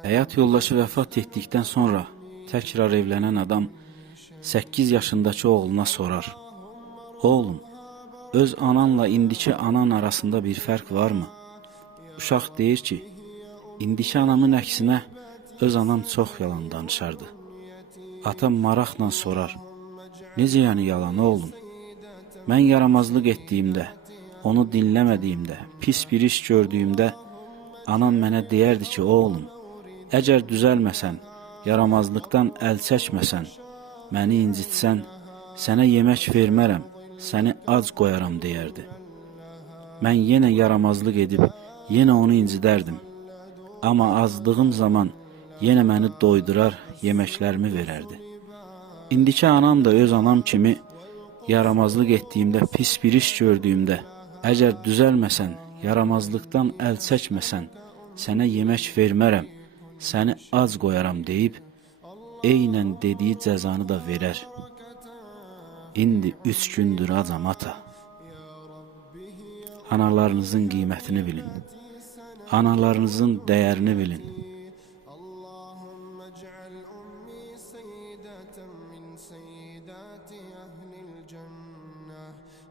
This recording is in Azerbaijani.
Həyat yoldaşı vəfat etdikdən sonra təkrar evlənən adam 8 yaşındakı oğluna sorar: "Oğlum, öz ananla indiki anan arasında bir fərq varmı?" Uşaq deyir ki, indiki anamın əksinə öz anam çox yalan danışardı. Atam maraqla sorar: "Necə yəni yalan oğlum? Mən yaramazlıq etdiyimdə, onu dinləmədiyimdə, pis bir iş gördüyümdə anam mənə deyərdi ki, oğlum, əgər düzəlməsən, yaramazlıqdan əl çəkməsən, məni incitsən, sənə yemək vermərəm, səni ac qoyaram deyərdi. Mən yenə yaramazlıq edib, yenə onu incidərdim. Amma azdığım zaman yenə məni doydurar, yeməklərimi verərdi. İndiki anam da öz anam kimi yaramazlıq etdiyimdə, pis bir iş gördüyümdə, əgər düzəlməsən, yaramazlıqdan əl çəkməsən, sənə yemək vermərəm, səni ac qoyaram deyib, eynən dediyi cəzanı da verər. İndi 3 gündür acam ata. Analarınızın qiymətini bilin. Analarınızın dəyərini bilin. اللهم اجعل أمي سيدة من سيدات